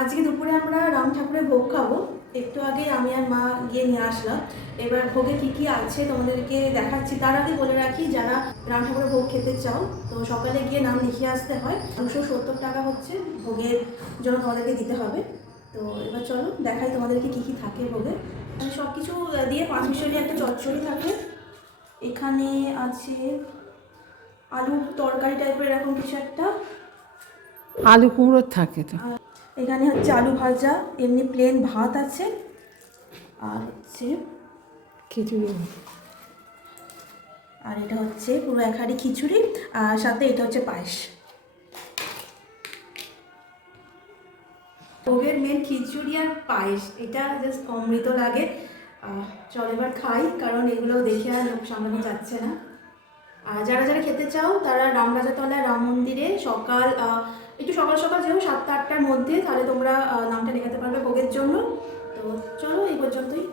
আজকে দুপুরে আমরা রাম ঠাকুরের ভোগ খাবো। একটু আগে আমি আর মা গিয়ে নিয়ে আসলাম। এবার ভোগে কি কি আছে তোমাদেরকে দেখাচ্ছি। তার আগে বলে রাখি, যারা রাম ঠাকুরের ভোগ খেতে চাও তো সকালে গিয়ে নাম লিখিয়ে আসতে হয়। 270 টাকা হচ্ছে ভোগের জন্য তোমাদেরকে দিতে হবে। তো এবার চলো দেখাই তোমাদেরকে কি কি থাকে ভোগে। সব কিছু দিয়ে 5 মিশালি একটা চচ্চড়ি থাকে। এখানে আছে আলু তরকারি টাইপের এরকম কিছু একটা, আলু কুমড়োর থাকে তো। এখানে হচ্ছে আলু ভাজা, এমনি প্লেন ভাত আছে, আর হচ্ছে খিচুড়ি। আর এটা হচ্ছে পুরো এক হাঁড়ি খিচুড়ি, আর সাথে এটা হচ্ছে পায়েস। ভোগের মেন খিচুড়ি আর পায়েস, এটা জাস্ট অমৃত লাগে। চল এবার খাই, কারণ এগুলো দেখে আর লোক সামলানো যাচ্ছে না। আর যারা যারা খেতে চাও তারা রামরাজাতলা রাম মন্দিরে সকাল একটু সকাল সকাল যেও, 7টা 8টার মধ্যে, তাহলে তোমরা নামটা লেখাতে পারবে ভোগের জন্য। তো চলো এই পর্যন্তই।